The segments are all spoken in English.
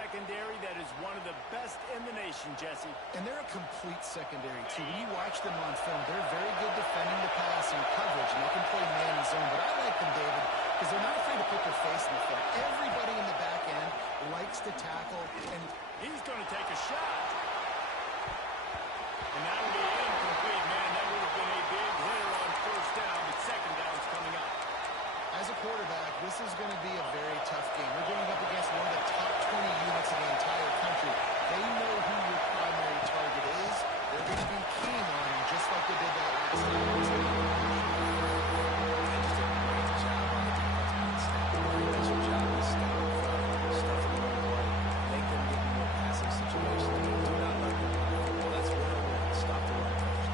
secondary that is one of the best in the nation, Jesse. And they're a complete secondary, too. When you watch them on film, they're very good defending the pass and coverage, and they can play man and zone. But I like them, David, because they're not afraid to put their face in the front. Everybody in the back end likes to tackle, and he's going to take a shot. And that will be incomplete, man. That would have been a big hitter on first down, but second down's coming up. As a quarterback, this is going to be a very tough game. You're going up against one of the top 20 units in the entire country. They know who your primary target is. They're going to be keen on him, just like they did that last time. They just did a great job on the defensive end step. That's your job is step up front, stuff them on the way, make them get in more passive situations. Do not let them run the football. That's where they're going. Stop the run first.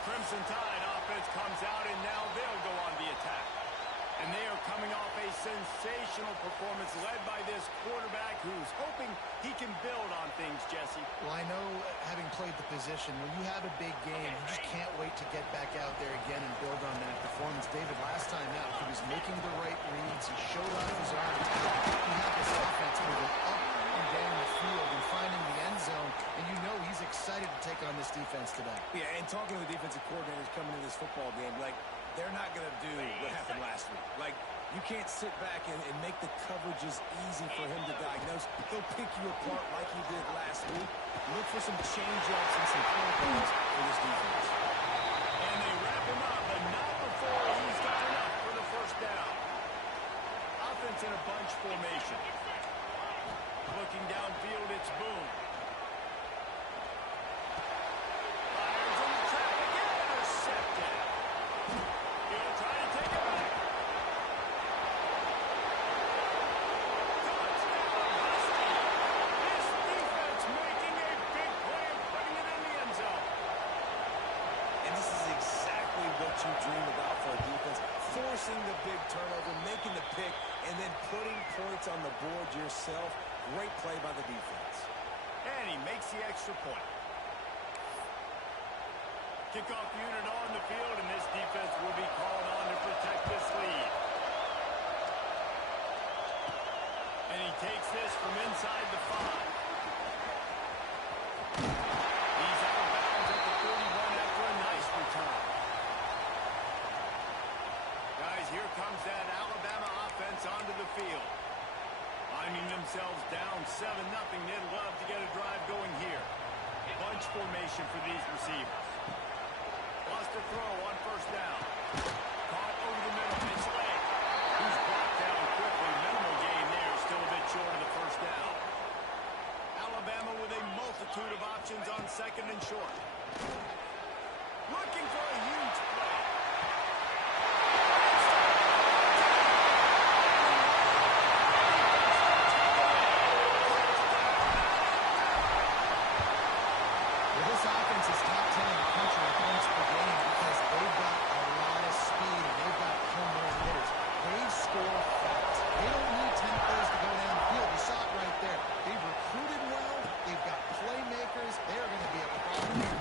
Crimson Tide offense comes out, and now they'll go on the attack. And they are coming off a sensational performance led by this quarterback who's hoping he can build on things, Jesse. Well, I know, having played the position, when you have a big game, you just can't wait to get back out there again and build on that performance. David, last time out, he was making the right reads. He showed off his arm talent. He had this offense moving up and down the field and finding the end zone, and you know he's excited to take on this defense today. Yeah, and talking to the defensive coordinators coming into this football game, like, they're not going to do what happened last week. Like, you can't sit back and make the coverages easy for him to diagnose. He'll pick you apart like he did last week. Look for some change-ups and some curveballs for this defense. And they wrap him up, but not before he's got enough for the first down. Offense in a bunch formation. Looking downfield, it's Boone. Fires in the trap again, intercepted. He'll try to take it back. Touchdown, Husky. This defense making a big play and putting it in the end zone. And this is exactly what you dream about for a defense. Forcing the big turnover, making the pick, and then putting points on the board yourself. Great play by the defense. And he makes the extra point. Kickoff unit on the field, and this defense will be called on to protect this lead. And he takes this from inside the 5. He's out of bounds at the 31 after a nice return. Guys, here comes that Alabama offense onto the field. Finding themselves down 7-0, they'd love to get a drive going here. Bunch formation for these receivers. Lost a throw on first down. Caught over the middle. It's late. He's brought down quickly. Minimal gain there. Still a bit short of the first down. Alabama with a multitude of options on second and short. Looking for a huge play. This offense is top 10 in the country in points per game because they've got a lot of speed and they've got home run hitters. They score fast. They don't need 10 plays to go down the field. You saw it right there. They've recruited well. They've got playmakers. They're going to be a problem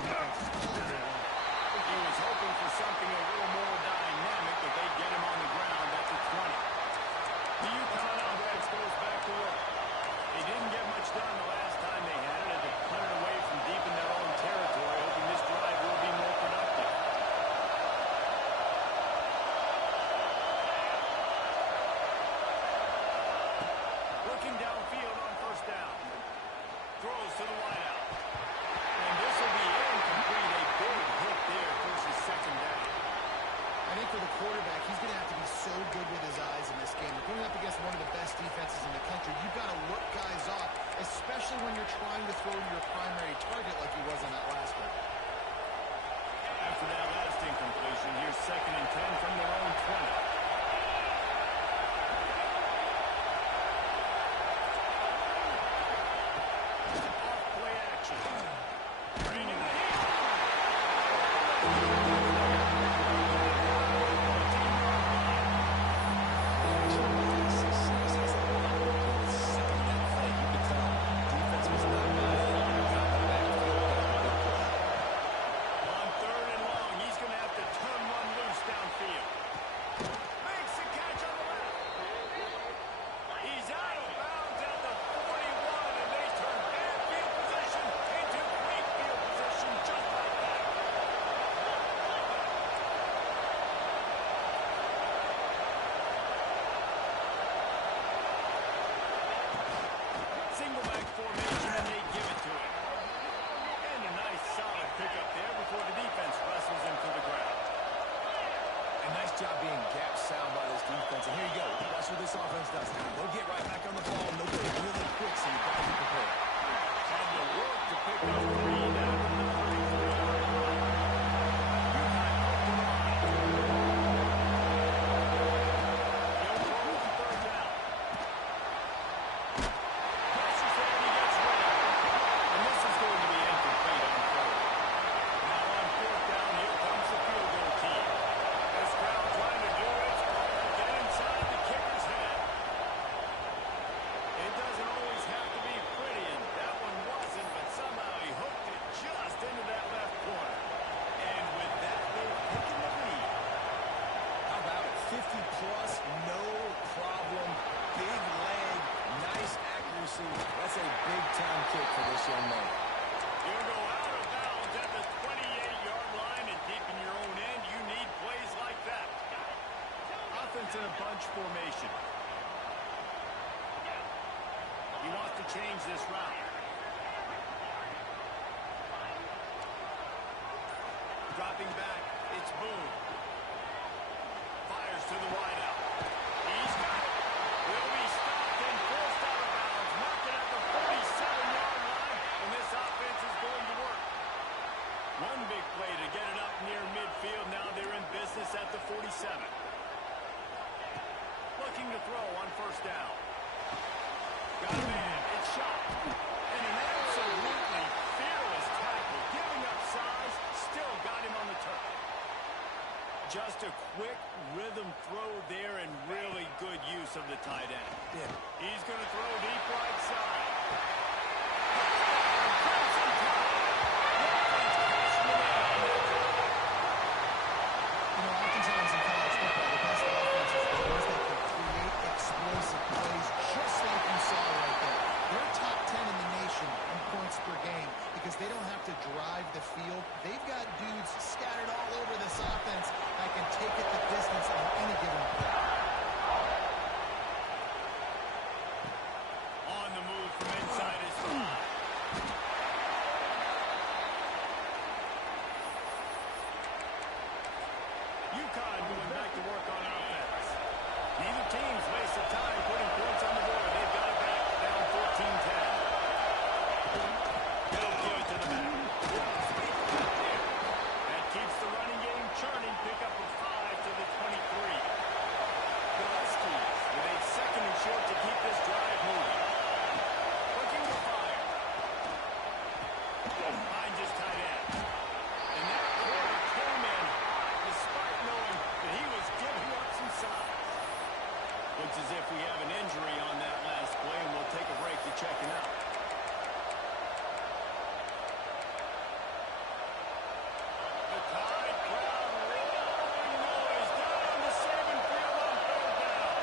job being gap sound by this defense. And here you go. Watch what this offense does. They'll get right back on the ball, and they'll get it really quick, so you've got to be prepared. Had to work to pick up 3 down to the 33-yard line. That's a big-time kick for this young man. You go out of bounds at the 28-yard line, and deep in your own end, you need plays like that. Offense in a bunch formation. He wants to change this route. Dropping back, it's Boone. Fires to the wideout. He's got it. Will be stopped and forced out of bounds. Mark it at the 47-yard line, and this offense is going to work. One big play to get it up near midfield. Now they're in business at the 47. Looking to throw on first down. Got a man. It's shot. And an absolutely fearless tackle. Giving up size. Still got him on the turf. Just a quick rhythm throw there and really good use of the tight end. Yeah. He's going to throw deep right side. You know, oftentimes in college football, the best offenses are those that can create explosive plays, just like you saw right there. They're top 10 in the nation in points per game because they don't have to drive the field. They've got dudes scattered all over this offense that can take it the distance on any given play. On the move from inside his 5. UConn going back to work on offense. Neither team's wasted time putting points on the board. They've got it back down 14-10. They'll give it to the back. That keeps the running game churning. Pick up a 5 to the 23. The Huskies with a second and short to keep this drive moving. Looking to fire. Behind his tight end. And that corner came in despite knowing that he was giving up some size. Looks as if we have an injury on that last play, and we'll take a break to check him out. The Tide crowd rolling noise down the saving field on third down.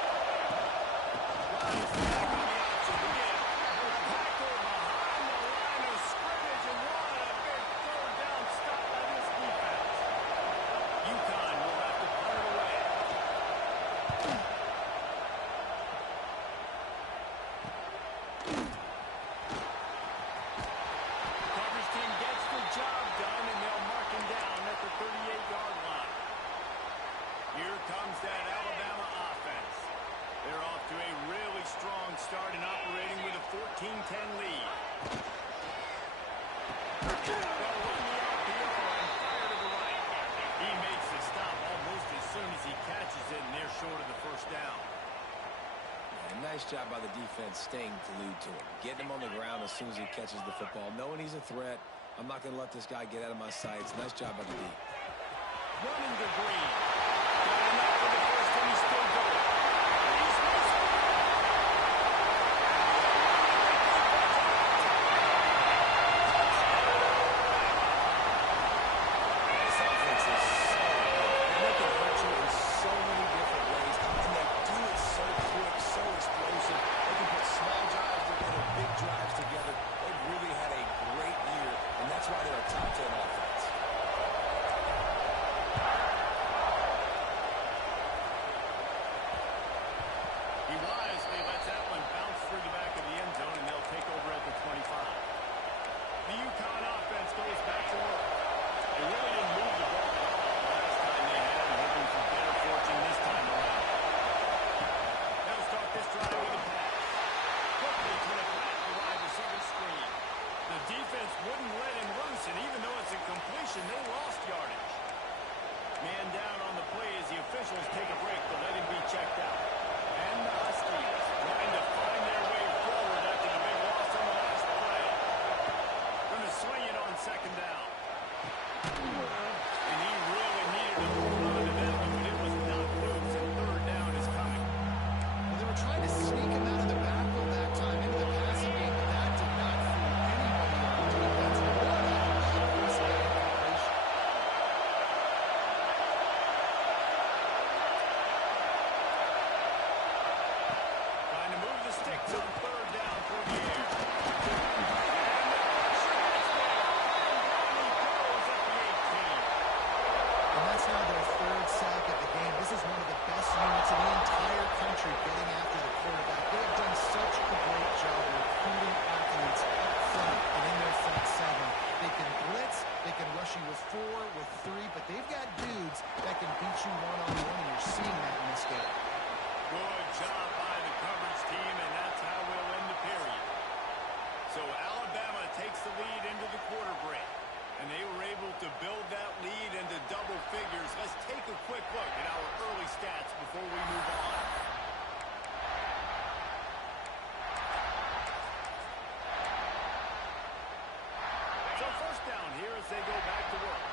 Rodgers back on the option again. Tackle behind the line of scrimmage, and what a big third down stop by this defense. UConn will have to punt it away. Coverage team gets the job done, and they'll mark him down at the 38-yard line. Here comes that Alabama offense. They're off to a really strong start and operating with a 14-10 lead. They'll run the RPO and fire to the right. He makes the stop almost as soon as he catches it, and they're short of the first down. And nice job by the defense staying glued to him. Getting him on the ground as soon as he catches the football. Knowing he's a threat, I'm not going to let this guy get out of my sights. Nice job by the D. Running to Green. Got enough for the first, and he's still going. He's missing. This offense is so good. And they can hurt you in so many different ways. And they do it so quick, so explosive. They can put small drives together, big drives together. They've really had a great year, and that's why they're a top 10 offense. trying to hold on to that one, but it was not loose, and third down is coming. Well, they were trying to sneak him out of the backfield that time into the passing game, but that did not fool anybody on defense. And what a obvious bad preparation. Trying to move the sticks on third down for the air. And that's now their third sack of the game. This is one of the best units in the entire country getting after the quarterback. They have done such a great job recruiting athletes up front and in their front seven. They can blitz, they can rush you with 4, with 3, but they've got dudes that can beat you one-on-one, and you're seeing that in this game. Good job by the coverage team, and that's how we'll end the period. So Alabama takes the lead into the quarter break, and they were able to build that lead into double figures. Let's take a quick look at our early stats before we move on. So first down here as they go back to work.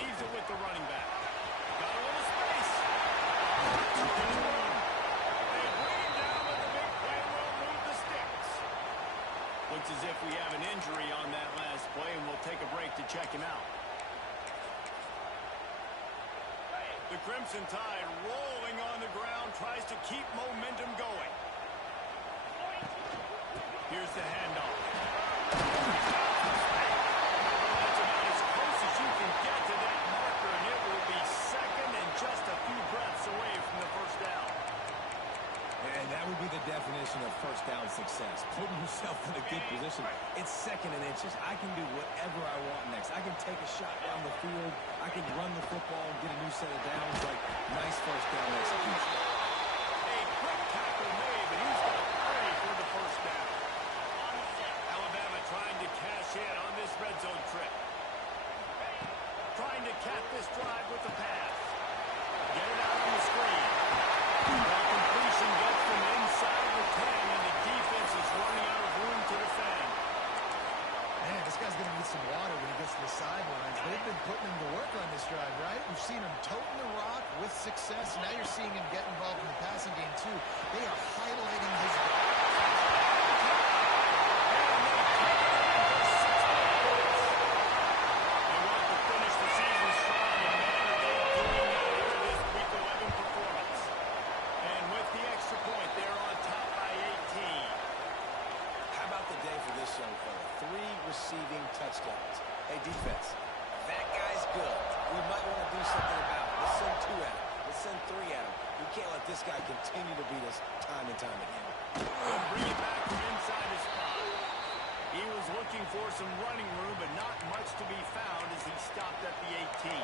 Leaves it with the running back. Got a little space. They bring him down with the big play. Will move the sticks. Looks as if we have an injury on that last play, and we'll take a break to check him out. The Crimson Tide rolling on the ground, tries to keep momentum going. Here's the handoff. That's about as close as you can get to that marker, and it will be second and just a few breaths away from the first down. And that would be the definition of first down success. Putting yourself in a good position. It's second and inches. I can do whatever I want next. I can take a shot down the field. I can run the football and get a new set of downs. Like, nice first down execution. A quick tackle made, but he's got 30 for the first down. Alabama trying to cash in on this red zone trip. Trying to cap this drive with the pass. Get it out on the screen. That completion gets them inside the 10, and the defense is running out of room to defend. Man, this guy's going to need some water when he gets to the sidelines. They've been putting him to work on this drive, right? We've seen him toting the rock with success. Now you're seeing him get involved in the passing game, too. They are highlighting his... They want to finish the season strong, and man, are they doing that here in this Week 11 performance. And with the extra point, they're on top by 18. How about the day for this young fella? 3 receiving touchdowns. Hey, defense, that guy's good. We might want to do something about it. Let's send 2 at him. Let's send 3 at him. We can't let this guy continue to beat us time and time again. They'll bring it back from inside his spot. He was looking for some running room, but not much to be found as he stopped at the 18.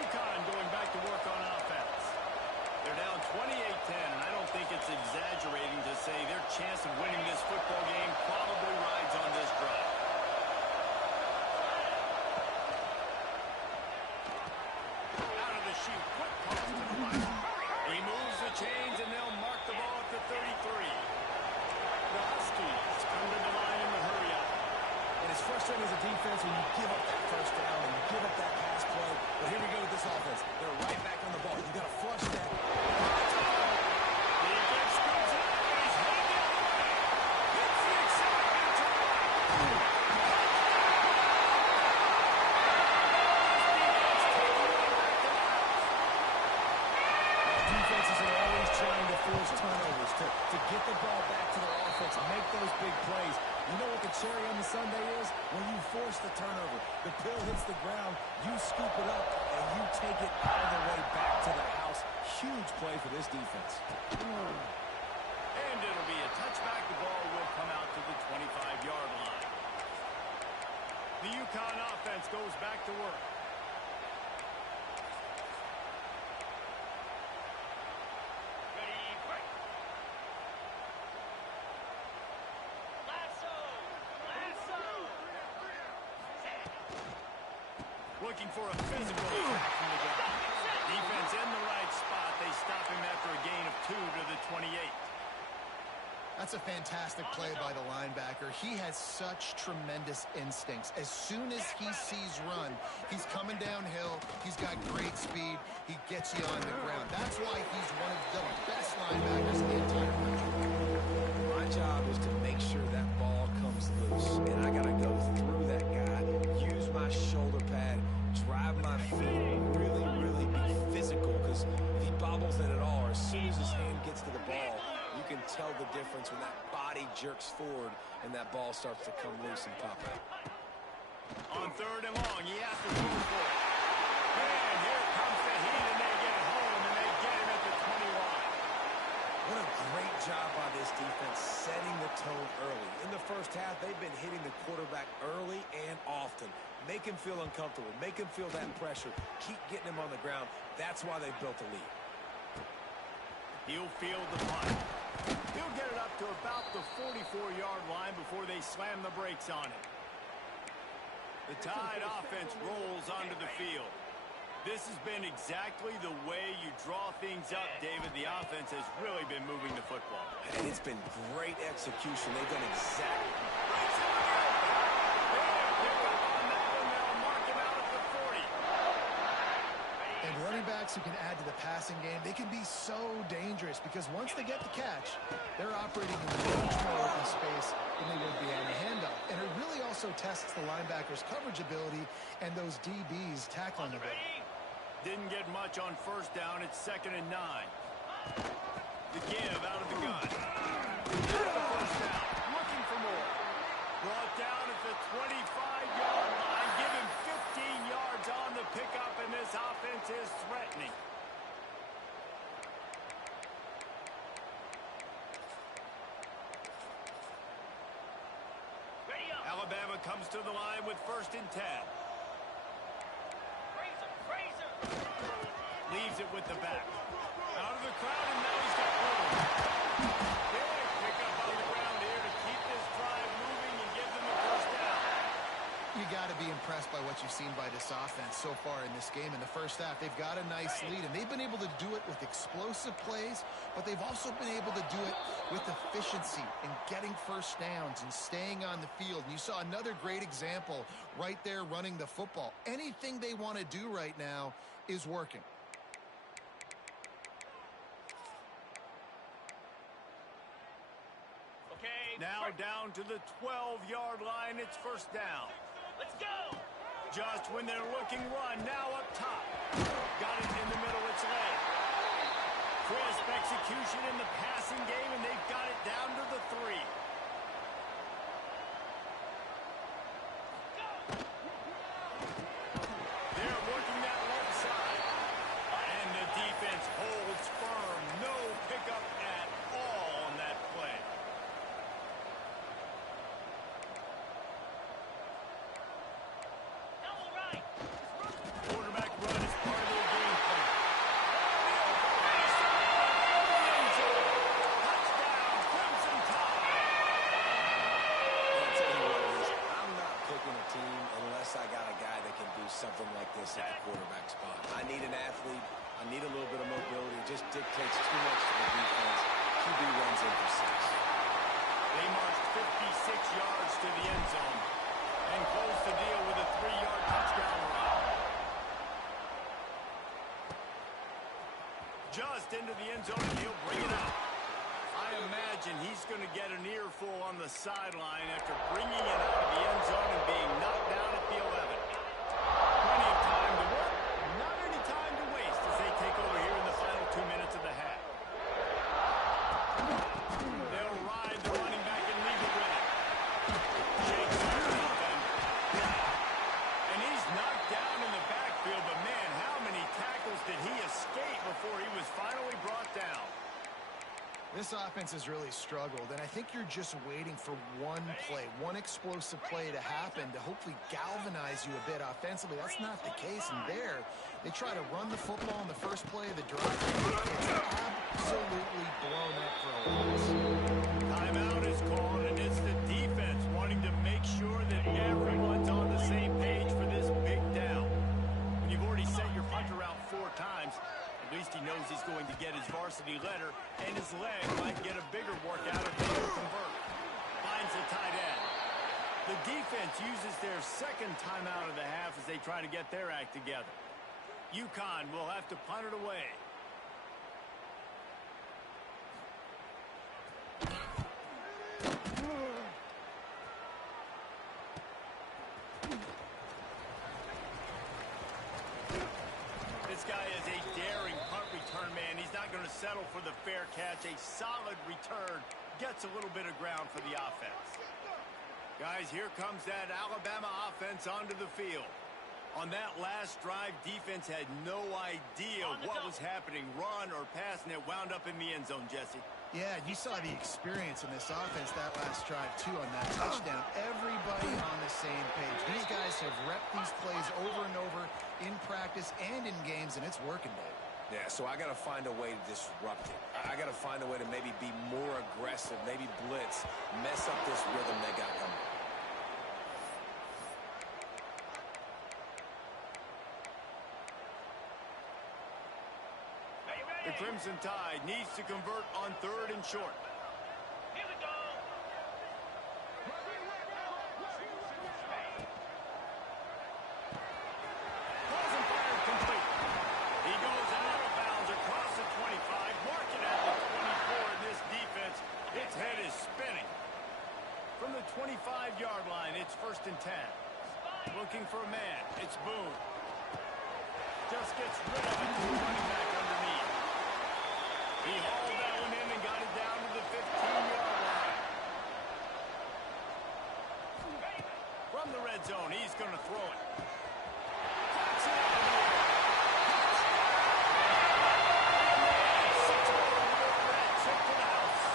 UConn going back to work on offense. They're down 28-10, and I don't think it's exaggerating to say their chance of winning this football game probably rides on this drive. Out of the chute, quick pass to the right. He moves the chains, and they'll mark the ball at the 33. The Huskies come to the line in the hurry up. And it's frustrating as a defense when you give up that first down and you give up that pass play. But here we go with this offense. They're right back on the ball. You got to flush that. Defense scoops it up, and he's headed the other way. Hits the accelerator to the right. Defenses are always trying to force turnovers to get the ball back to their offense and make those big plays. You know what the cherry on the sundae is? When you force the turnover, the pill hits the ground, you scoop it up, and you take it all the way back to the house. Huge play for this defense. And it'll be a touchback. The ball will come out to the 25-yard line. The UConn offense goes back to work. Looking for a physical attack from the ground. Defense in the right spot. They stop him after a gain of 2 to the 28. That's a fantastic play by the linebacker. He has such tremendous instincts. As soon as he sees run, he's coming downhill. He's got great speed. He gets you on the ground. That's why he's one of the best linebackers in the entire country. My job is to make sure that ball comes loose, and I got to go through that guy, use my shoulder pad, drive my feet, really be physical, because if he bobbles it at all, or as soon as his hand gets to the ball, you can tell the difference when that body jerks forward and that ball starts to come loose and pop out. On 3rd and long, he has to move for it. And here comes the heat, and they get home, and they get him at the 20 line. What a great job by this defense setting the tone early. In the first half, they've been hitting the quarterback early and often. Make him feel uncomfortable. Make him feel that pressure. Keep getting him on the ground. That's why they built the lead. He'll field the punt. He'll get it up to about the 44-yard line before they slam the brakes on it. The Tide offense rolls onto the field. This has been exactly the way you draw things up, David. The offense has really been moving the football. And it's been great execution. They've done exactly. And running backs who can add to the passing game, they can be so dangerous because once they get the catch, they're operating in much more open space than they would be on the handoff. And it really also tests the linebacker's coverage ability and those DBs' tackling ability. Didn't get much on 1st down. It's 2nd and 9. The give out of the gun. The 1st down. Looking for more. Brought down at the 25-yard line. Give him 15 yards on the pickup, and this offense is threatening. Alabama comes to the line with 1st and 10. Leaves it with the back. Out of the crowd, and now he's got room. Big pickup on the ground here to keep this drive moving and give them the 1st down. You got to be impressed by what you've seen by this offense so far in this game. In the first half, they've got a nice lead, and they've been able to do it with explosive plays, but they've also been able to do it with efficiency and getting 1st downs and staying on the field. And you saw another great example right there running the football. Anything they want to do right now is working. Now down to the 12-yard line. It's 1st down. Let's go! Just when they're looking run, now up top. Got it in the middle, it's late. Crisp execution in the passing game, and they've got it down to the 3. They're working that left side. And the defense holds firm. No pickup at all on that play. Quarterback run is part of their game plan. Touchdown, Crimson Tide. I'll tell you what it is. I'm not picking a team unless I got a guy that can do something like this at the quarterback spot. I need an athlete. I need a little bit of mobility. It just dictates too much to the defense. QB runs in for 6. They marched 56 yards to the end zone and closed the deal with a 3-yard touchdown run. Just into the end zone, and he'll bring it out. I imagine he's going to get an earful on the sideline after bringing it out of the end zone and being knocked down at the 11. Plenty of time to work, not any time to waste as they take over here in the final 2 minutes of the half. They'll ride the running back and leave it with it. Shakes off the defender. And he's knocked down in the backfield, but man, how many tackles did he escape before he was finally brought down? This offense has really struggled, and I think you're just waiting for one play, one explosive play to happen to hopefully galvanize you a bit offensively. That's not the case, and there, they try to run the football on the first play of the drive. It's absolutely blown up for a loss. Timeout is called, and it's the defense wanting to make sure that everyone's on the same page for this big down. When you've already sent your punter out 4 times, at least he knows he's going to get his varsity letter and his his leg might get a bigger workout if they don't convert. Finds the tight end. The defense uses their second timeout of the half as they try to get their act together. UConn will have to punt it away. This guy is a daring punt return man. He's not going to settle for the fair catch. A solid return gets a little bit of ground for the offense. Guys, here comes that Alabama offense onto the field. On that last drive, defense had no idea what was happening. Run or pass, and it wound up in the end zone, Jesse. Yeah, you saw the experience in this offense that last drive, too, on that touchdown. Everybody on the same page. These guys have repped these plays over and over in practice and in games, and it's working, Dave. Yeah, so I got to find a way to disrupt it. I got to find a way to maybe be more aggressive, maybe blitz, mess up this rhythm they got coming. The Crimson Tide needs to convert on 3rd and short. Here we go. Balls and fired complete. He goes out of bounds across the 25, marking at the 24 in this defense. Its head is spinning. From the 25-yard line, it's 1st and 10. Looking for a man. It's Boone. Just gets rid of it to the running back underneath. He hauled that one in and got it down to the 15-yard line. From the red zone, he's going to throw it. Cracks it out of the air. Chip to the house.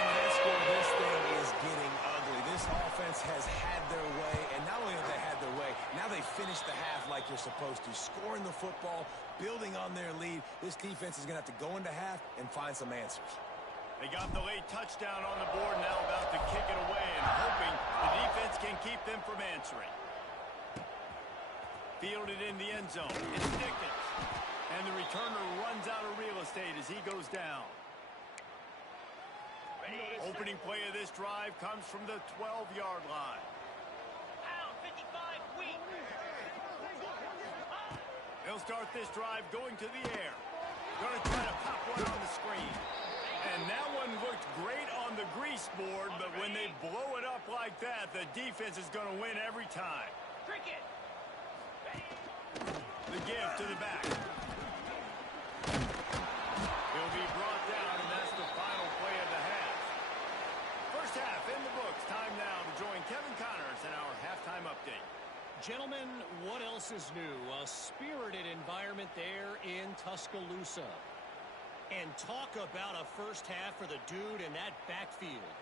And that's where this thing is getting ugly. This offense has had their way, and not only have they had their way, now they finish the half like you're supposed to, scoring the football, building on their lead. This defense is going to have to go into half and find some answers. They got the late touchdown on the board, now about to kick it away and hoping the defense can keep them from answering. Fielded in the end zone. It's Dickens. And the returner runs out of real estate as he goes down. Opening play of this drive comes from the 12-yard line. Pound 55 weak. They'll start this drive going to the air. Going to try to pop one on the screen. And that one looked great on the grease board, but when they blow it up like that, the defense is going to win every time. Cricket. The give to the back. He'll be brought down, and that's the final play of the half. First half in the books. Time now to join Kevin Connors in our halftime update. Gentlemen, what else is new? A spirited environment there in Tuscaloosa. And talk about a first half for the dude in that backfield.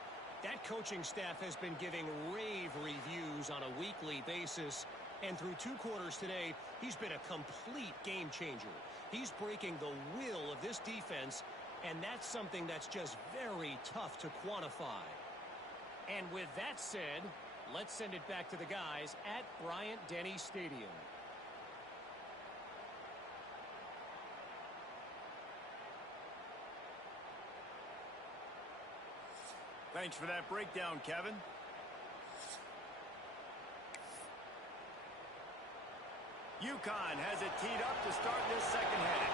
That coaching staff has been giving rave reviews on a weekly basis. And through 2 quarters today, he's been a complete game changer. He's breaking the will of this defense, and that's something that's just very tough to quantify. And with that said, let's send it back to the guys at Bryant-Denny Stadium. Thanks for that breakdown, Kevin. UConn has it teed up to start this second half.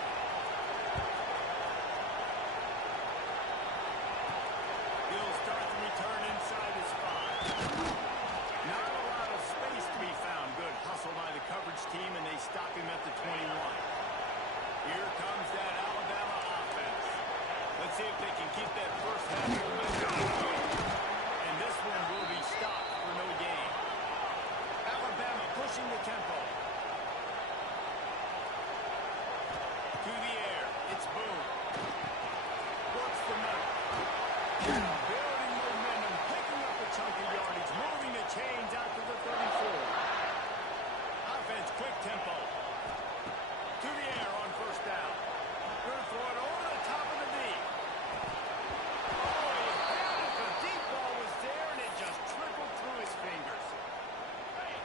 He'll start the return inside his 5. Not a lot of space to be found. Good hustle by the coverage team, and they stop him at the 21. Here comes that Alabama offense. Let's see if they can keep that first half momentum. And this one will be stopped for no gain. Alabama pushing the tempo. To the air. It's Boone. Works the middle. Building momentum, picking up a chunk of yardage, moving the chains out to the 34. Offense, quick tempo. To the air on first down. Good for it over the top of the knee. Oh, he had it. The deep ball was there, and it just trickled through his fingers.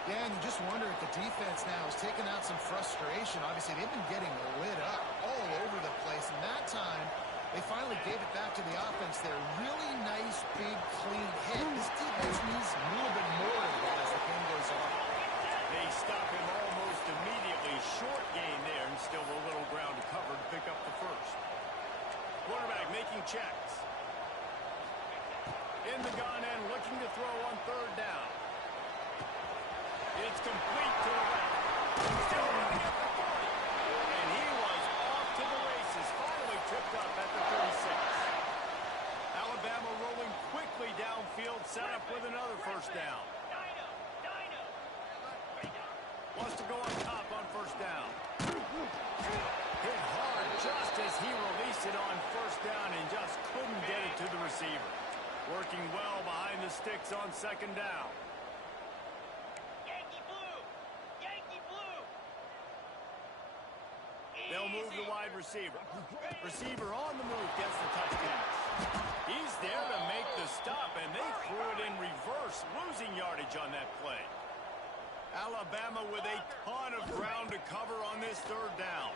Yeah, and you just wonder if the defense now is taking out some frustration. Obviously, they've been getting lit up all over the place. And that time, They finally gave it back to the offense there. Really nice, big, clean hit. This defense needs a little bit more of that as the game goes on. They stop him almost immediately. Short gain there, and still a little ground to cover to pick up the first. Quarterback making checks. In the gun and looking to throw on third down. It's complete to the left. Still running at the 40. And he was off to the races. Finally tripped up at the 36. Alabama rolling quickly downfield, set up with another first down. Wants to go on top on first down. Hit hard just as he released it on first down and just couldn't get it to the receiver. Working well behind the sticks on second down. Yankee blue! Yankee blue! They'll move the wide receiver. Receiver on the move gets the touchdown. He's there to make the stop, and they threw it in reverse, losing yardage on that play. Alabama with a ton of ground to cover on this third down.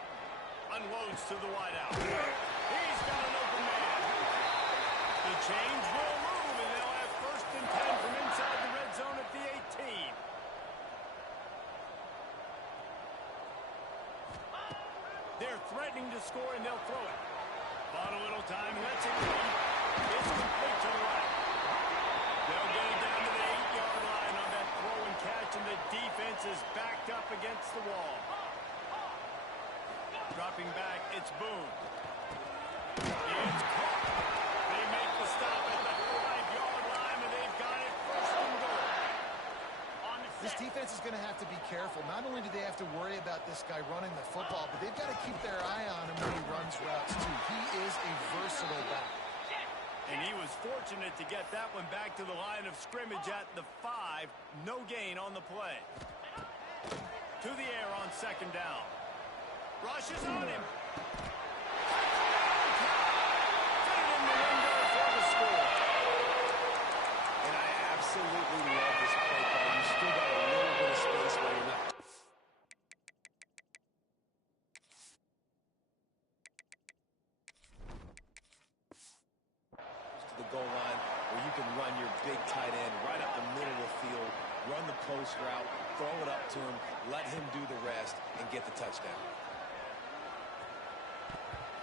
Unloads to the wideout. He's got an open man. The change will move, and they'll have first and 10 from inside the red zone at the 18. They're threatening to score, and they'll throw it. Bought a little time, lets it go. It's complete to the right. They'll get it down to the 8-yard line on that throw and catch, and the defense is backed up against the wall. Dropping back, it's Boone. It's caught. They make the stop at the 5-yard line, and they've got it first and goal. This defense is going to have to be careful. Not only do they have to worry about this guy running the football, but they've got to keep their eye on him when he runs routes, too. He is a versatile back. And he was fortunate to get that one back to the line of scrimmage at the 5. No gain on the play. To the air on second down. Rushes on him. Fit it in the window for the score. And I absolutely love this play call. You still got a little bit of space where you're not. To the goal line where you can run your big tight end right up the middle of the field, run the post route, throw it up to him, let him do the rest, and get the touchdown.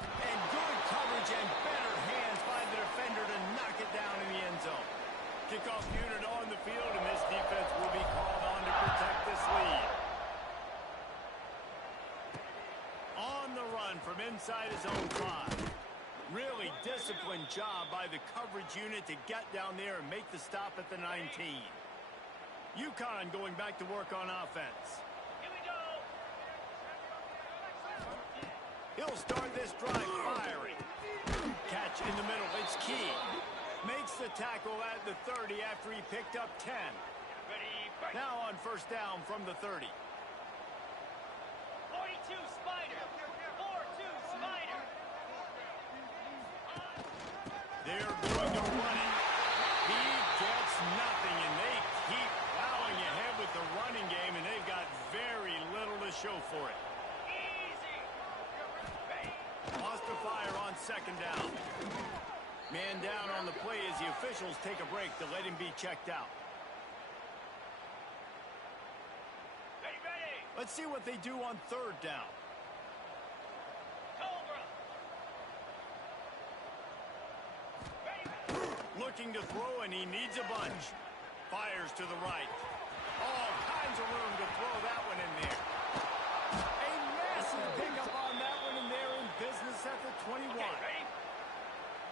And good coverage and better hands by the defender to knock it down in the end zone. Kickoff unit on the field, and this defense will be called on to protect this lead. On the run from inside his own 5. Really disciplined job by the coverage unit to get down there and make the stop at the 19. UConn going back to work on offense. Here we go! He'll start this drive firing. Catch in the middle, it's key. Makes the tackle at the 30 after he picked up 10. Ready, break! Now on first down from the 30. 42 Spider! 4-2 Spider! They're going to run it. He gets nothing, and they keep plowing ahead with the running game, and they've got very little to show for it. Easy! Lost the fire on second down. Man down on the play as the officials take a break to let him be checked out. Ready, ready! Let's see what they do on third down. Cobra! Looking to throw, and he needs a bunch. Fires to the right. All kinds of room to throw that one in there. A massive pickup on that one, and they're in business at the 21. Okay, ready?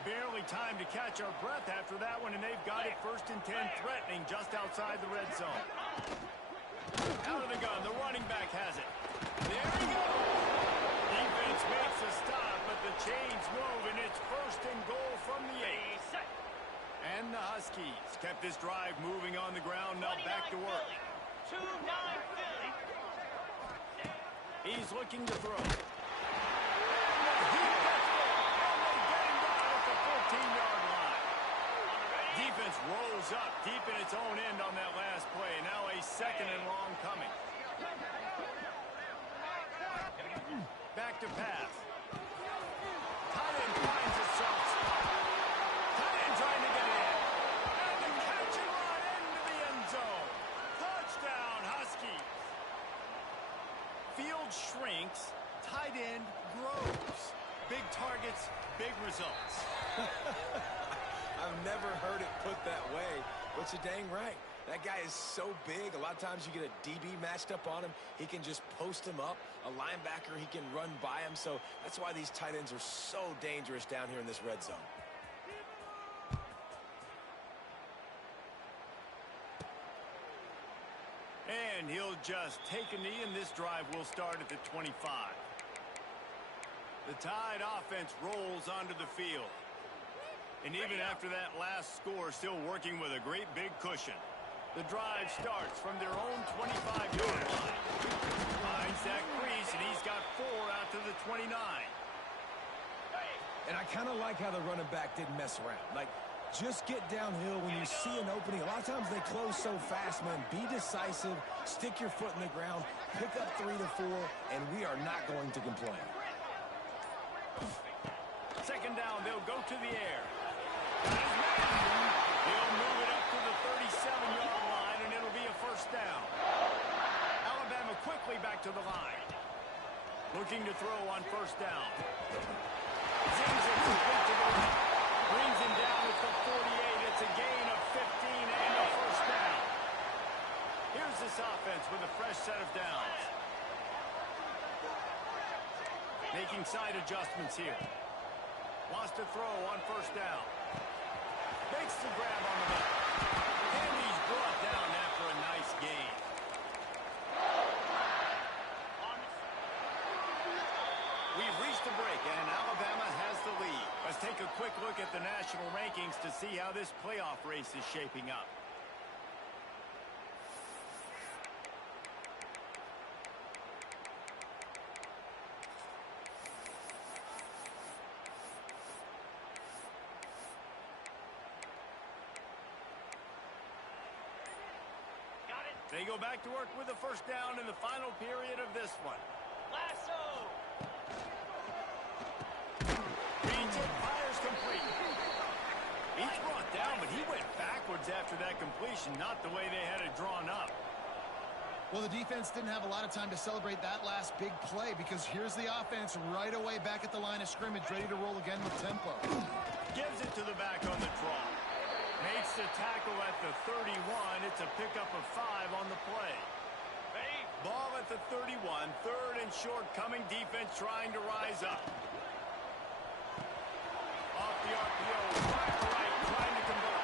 Barely time to catch our breath after that one, and they've got it first and 10, threatening just outside the red zone. Out of the gun, the running back has it. There he goes. Defense makes a stop, but the chains move, and it's first and goal from the 8. Set! And the Huskies kept this drive moving on the ground, now back to work. 2-9 Philly! He's looking to throw. And he gets it. And they get him down at the 14-yard line. Defense rolls up deep in its own end on that last play. Now a second and long coming. Back to pass. Tight end finds a shrinks, tight end grows. Big targets, big results. I've never heard it put that way, but you're dang right. That guy is so big, a lot of times you get a DB matched up on him. He can just post him up. A linebacker, he can run by him. So that's why these tight ends are so dangerous down here in this red zone. And he'll just take a knee, and this drive will start at the 25. The Tide offense rolls onto the field. And even after that last score, still working with a great big cushion. The drive starts from their own 25-yard line. Finds that crease, and he's got 4 out to the 29. And I kind of like how the running back didn't mess around. Like, just get downhill when you see an opening. A lot of times they close so fast, man. Be decisive, stick your foot in the ground, pick up 3 to 4, and we are not going to complain. Second down, they'll go to the air. He'll move it up to the 37-yard line, and it'll be a first down. Alabama quickly back to the line. Looking to throw on first down. Zings it complete to the left. Brings him down at the 48. It's a gain of 15 and a first down. Here's this offense with a fresh set of downs. Making side adjustments here. Wants to throw on first down. Makes the grab on the left. And he's brought down after a nice gain. We've reached the break, and Alabama has the lead. Let's take a quick look at the national rankings to see how this playoff race is shaping up. They go back to work with the first down in the final period of this one. Lasso. Reads it, fires complete. He's brought down, but he went backwards after that completion, not the way they had it drawn up. Well, the defense didn't have a lot of time to celebrate that last big play because here's the offense right away back at the line of scrimmage, ready to roll again with tempo. Gives it to the back on the draw. Makes the tackle at the 31. It's a pickup of 5 on the play. Ball at the 31. Third and short coming. Defense trying to rise up. Off the RPO. Right, trying to convert.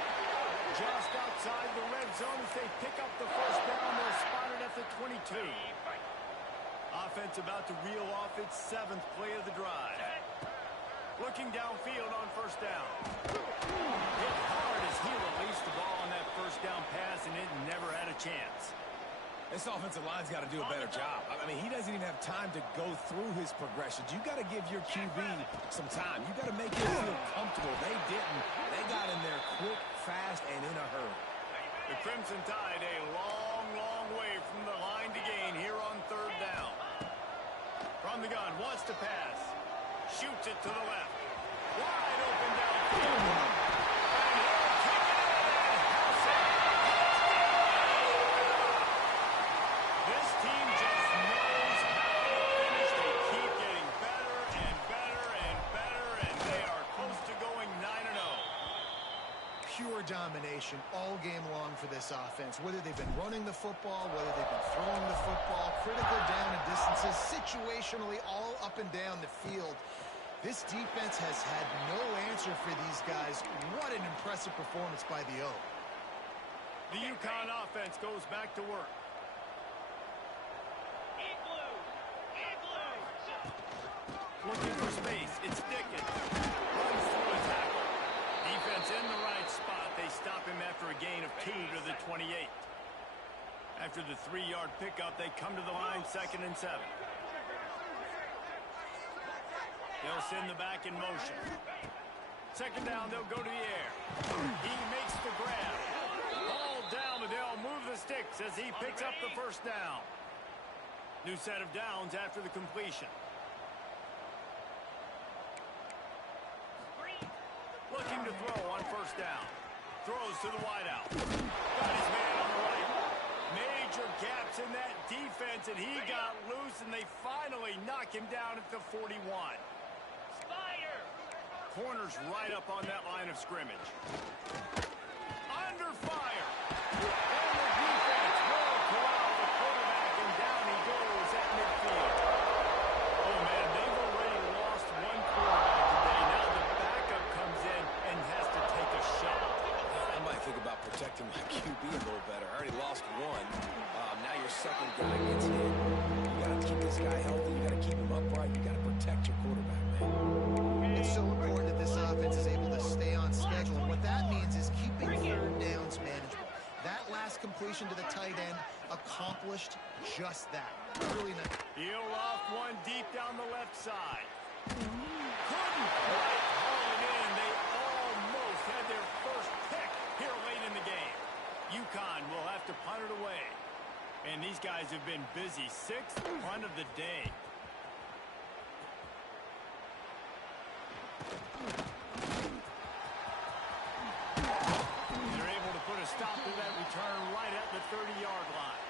Just outside the red zone as they pick up the first down. They're spotted at the 22. Offense about to reel off its 7th play of the drive. Looking downfield on first down. Hit hard as he released the ball on that first down pass, and it never had a chance. This offensive line's got to do a better job. I mean, he doesn't even have time to go through his progressions. You got to give your QB some time. You got to make him feel comfortable. They didn't. They got in there quick, fast, and in a hurry. The Crimson Tide a long, long way from the line to gain here on third down. From the gun, wants to pass. Shoots it to the left. Wide open downfield. And he'll kick it in and house it. This team just knows how to finish. They keep getting better and better and better, and they are close to going 9-0. Pure domination all game long for this offense. Whether they've been running the football, whether they've been throwing the football, critical down and distances, situationally all up and down the field. This defense has had no answer for these guys. What an impressive performance by the O. The UConn offense goes back to work. Looking for space. It's Dickens. Runs through a tackle. Defense in the right spot. They stop him after a gain of 2 to the 28. After the 3-yard pickup, they come to the line 2nd and 7. They'll send the back in motion. Second down, they'll go to the air. He makes the grab. Ball down, but they'll move the sticks as he picks up the first down. New set of downs after the completion. Looking to throw on first down. Throws to the wideout. Got his man on the right. Major gaps in that defense, and he got loose, and they finally knock him down at the 41. Spider. Corner's right up on that line of scrimmage. Under fire. And the defense will corral the quarterback, and down he goes at midfield. Oh, man, they've already lost one quarterback today. Now the backup comes in and has to take a shot. I might think about protecting my QB a little better. I already lost one. Now your second guy gets hit. You got to keep this guy healthy. You got to keep him upright. You got to protect your quarterback, man. It's so important that this offense is able to stay on schedule. And what that means is keeping third downs manageable. That last completion to the tight end accomplished just that. Really nice. He'll off one deep down the left side. Couldn't quite haul it in. They almost had their first pick here late in the game. UConn will have to punt it away. And these guys have been busy. Sixth punt of the day. They're able to put a stop to that return right at the 30-yard line.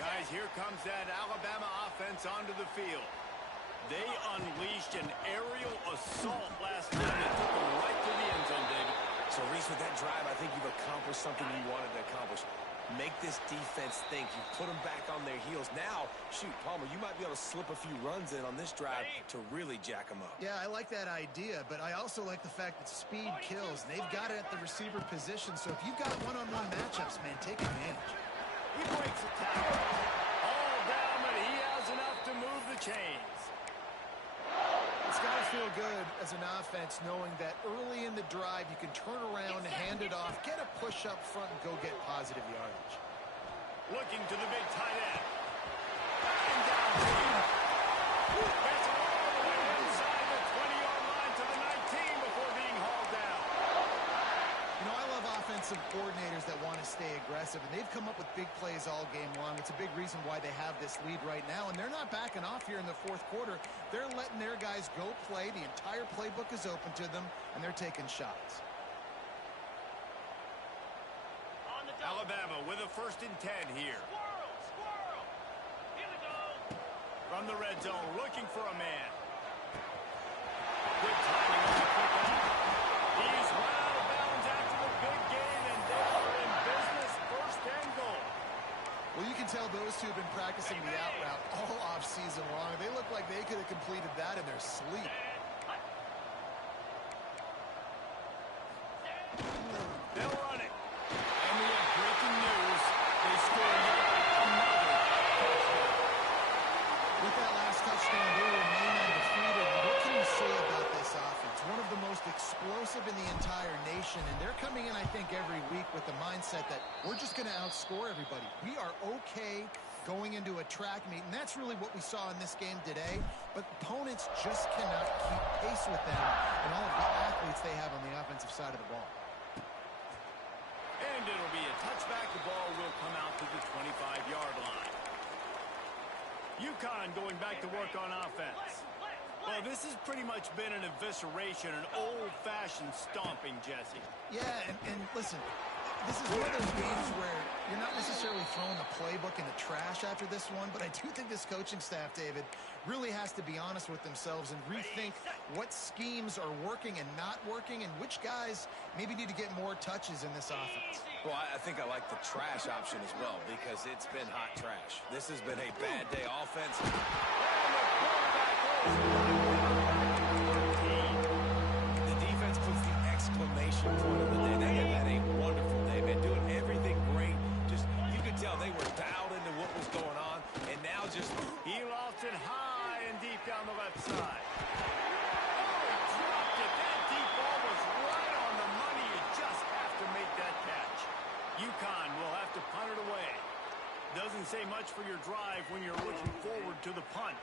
Guys, here comes that Alabama offense onto the field. They unleashed an aerial assault last time and took them right to the end zone, David. So, Reese, with that drive, I think you've accomplished something you wanted to accomplish. Make this defense think. You put them back on their heels. Now, shoot, Palmer, you might be able to slip a few runs in on this drive to really jack them up. Yeah, I like that idea, but I also like the fact that speed kills. They've got it at the receiver position, so if you've got one-on-one matchups, man, take advantage. He breaks a tackle. All down, but he has enough to move the chains. It's got to feel good as an offense knowing that early in the drive you can turn around, hand it off, get a push up front, and go get positive yardage. Looking to the big tight end. And downfield. It's all the way inside the 20-yard line to the 19 before being hauled down. You know, I love offensive coordinators that want to stay aggressive, and they've come up with big plays all game long. It's a big reason why they have this lead right now, and they're not backing off here in the fourth quarter. They're letting their guys go play. The entire playbook is open to them, and they're taking shots. On the double. Alabama with a 1st and 10 here. Squirrel. Squirrel. Here we go. From the red zone, looking for a man. Good timing on the kickoff. He's run out of bounds after the big gain, and they are in business. 1st and goal. Well, you can tell those two have been practicing the out route all off-season long. They look like they could have completed that in their sleep. They'll run it. And we have breaking news. They score yet another touchdown. With that last touchdown, they remain undefeated. What can you say about this offense? One of the most explosive in the entire nation, and they're coming in, I think, every week with the mindset that we're just going to outscore everybody. We are okay going into a track meet, and that's really what we saw in this game today, but opponents just cannot keep pace with them and all of the athletes they have on the offensive side of the ball. And it'll be a touchback. The ball will come out to the 25-yard line. UConn going back to work on offense. Well, this has pretty much been an evisceration, an old-fashioned stomping, Jesse. Yeah, and listen, this is one of those games where you're not necessarily throwing the playbook in the trash after this one, but I do think this coaching staff, David, really has to be honest with themselves and rethink what schemes are working and not working and which guys maybe need to get more touches in this offense. Well, I think I like the trash option as well because it's been hot trash. This has been a bad day offense. The defense puts the exclamation point of the day. They have had a wonderful day, man. Doing everything great. Just, you could tell they were dialed into what was going on, and now just... He lost it high and deep down the left side. Oh, he dropped it. That deep ball was right on the money. You just have to make that catch. UConn will have to punt it away. Doesn't say much for your drive when you're looking forward to the punt.